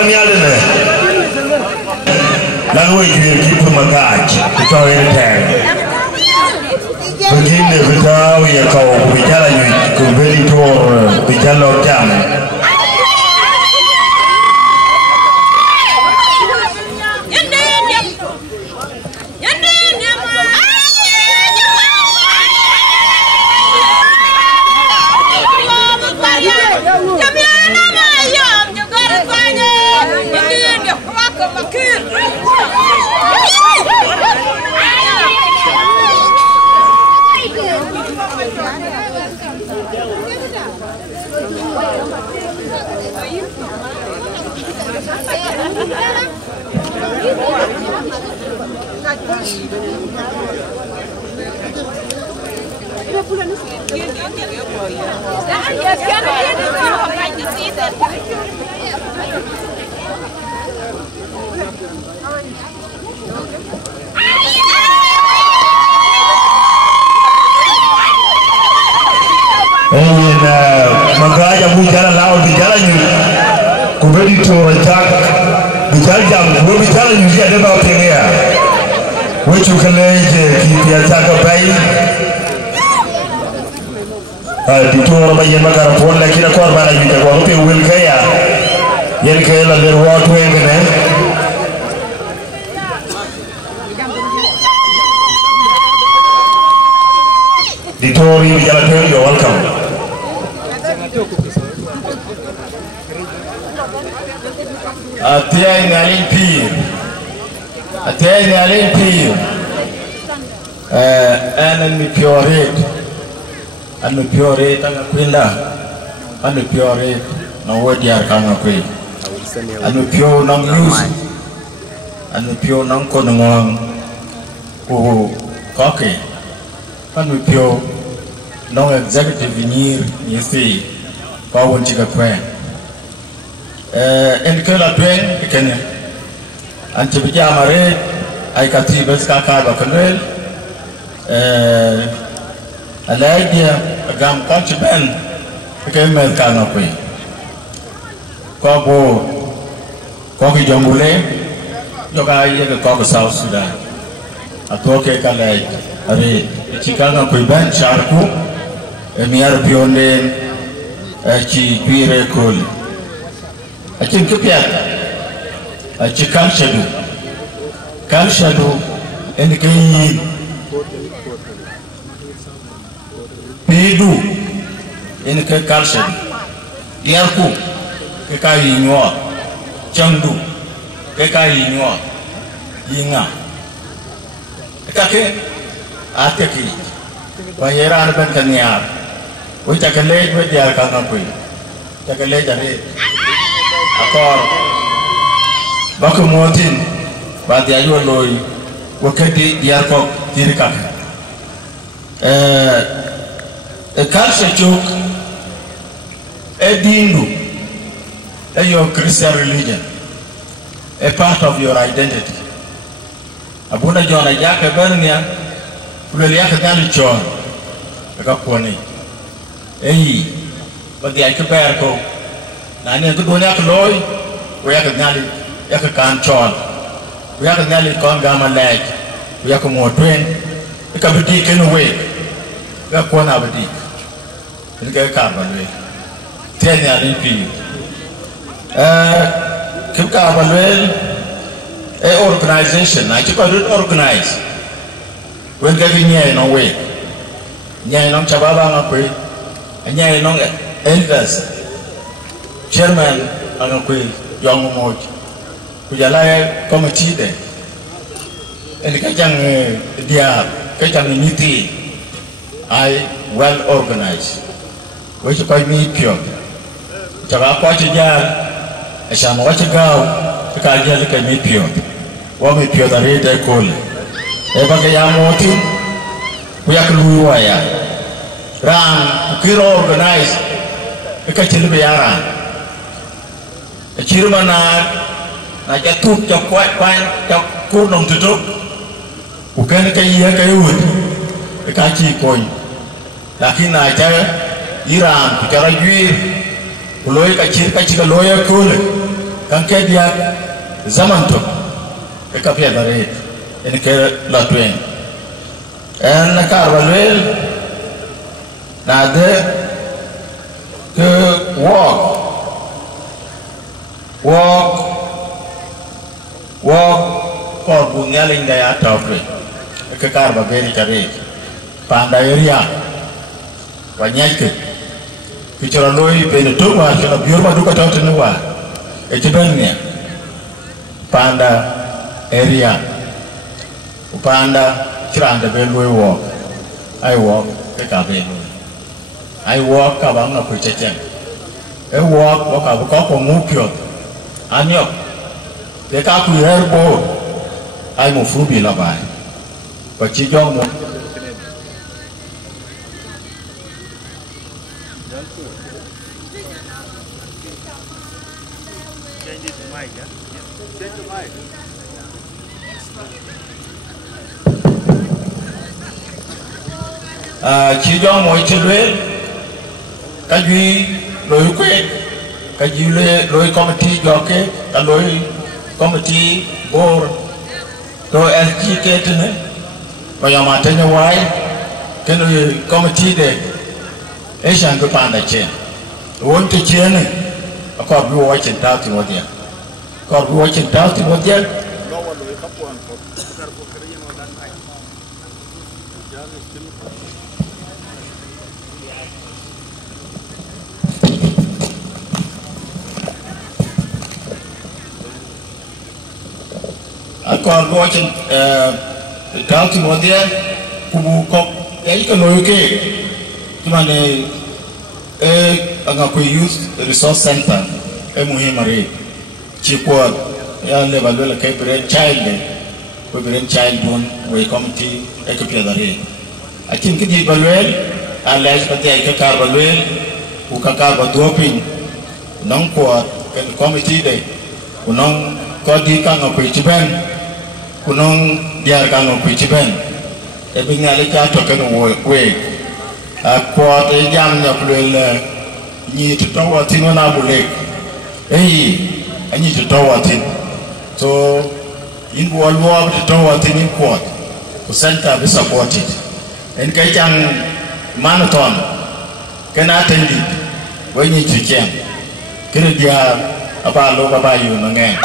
Barnialene. Language will keep him a catch, the toy in tank. Begin the Vitao, you call Vitali, converting to Vitalo Jam. Magaya bicara lawan bicara ni, kuberi tu rajak bicara jam, kuberi bicara ni dia ada bawa tengah. Wechu kaleje kipiata kapai. Di tu orang bayi magar pun lagi nak korban lagi tak korban pe wil kaya, yang kaya la berwat weng ni. Di tu orang bicara tu you welcome. Atiai ngalin pir, atiai ngalin pir. Anan mi pioret, anu pioret Angakuei, anu pioret nang wadiar Angakuei, anu pio nang lus, anu pio nang konongong, koke, anu pio nang executive engineer yesi, kawan jika kue. Enkelah tuan ikannya, anci bicara mare, ay kati berskakar bakanwel, alai dia agam kaciban, ikan mereka Angakuei. Kau kijambule, juga ia ke kau South Sudan, atau ke kalai, hari jika Angakuei ban carku, miar pionen, ci pire kul. Acing kepiat, acing kalshadu, ini kini pedu, ini ke kalshadu, diarku ke kayu nyua, cangdu ke kayu nyua, inga, kake ate kiri, bayaran berkeniar, wajah kelej wajah Angakuei, wajah kelej dari akor baku muatin bati ayu loy wakati diar kok dirikak culture chok dindu your Christian religion a part of your identity abuna jona jaka bernia kuliah kenal John kakakoni bati ayu ber ko nani tu dunia keloi, kuya kenali, ya kekancan, kuya kenali kon gaman lek, kuya kemudian, ika bedi kenuwe, ya kuan abedi, ini kaya kapan we, tiada ni pi, kita kapan we, organization, nah cuba dulu organize, when kaya nyai no we, nyai nong cababa Angakuei, nyai nong elders. Chairman Angakuei yang umur, kujalai komiti deh. Ini kacang dia kacang meeting, I well organized. Which kau meeting, cara apa saja, sama apa kau, kerja lek meeting, wah meeting dari dekol. Bagi yang motif, kuya keluar ya, ram kira organize, kecil biaran. Ciri mana nak jatuh cakuat cakur nong tutup, bukan kaya kayut, kaci koin. Laki nak cara Iran, cara juir, loy kacir kalau loy kul, kan ke dia zaman to e ka pia dare en ke la tuen en na ka balwel na de ke walk por bunya linda ya tawre ke kar ba beri kare panda area wanyai ke bicara loi bene to wa ke bior ma duka tawte ne wa e tibanya panda area upanda kiranda be loi wo ai wo ke ka be loi ai wo ka ba na ku chechen e wo ka ba ko mu pyo anyo để các quý her bo ai một phút bị là bài và chỉ do một chỉ do mỗi chuyện luyện cái gì lối quên cái gì lối committee do cái lối committee board rồi LG cái thế này và nhà mà thế này why cái lối committee để Asian cái bàn đại chiến vốn cái chiến này còn bị quay chiến thao thì một điểm còn bị quay chiến thao thì một điểm còn gọi trên cao thì một điểm cũng có cái lối cái mà này Angakuei Youth Resource Center muhimu mari chikuwa ya level la kai brain child bon we committee ekipia dare akin kidi balwel alaj pati ka ka balwel u ka ka ba doping nong ko kan committee de unong ko di ka Angakuei chiben kunong diar ka Angakuei chiben e bingali ka to kan we kwa te jam nya plel ni to tawa tin na bulek ani to tawa tin so in wall to tawa tin in court to center be supported en kai jang marathon kana tendi we ni chichen kire dia aba lo baba yu mangen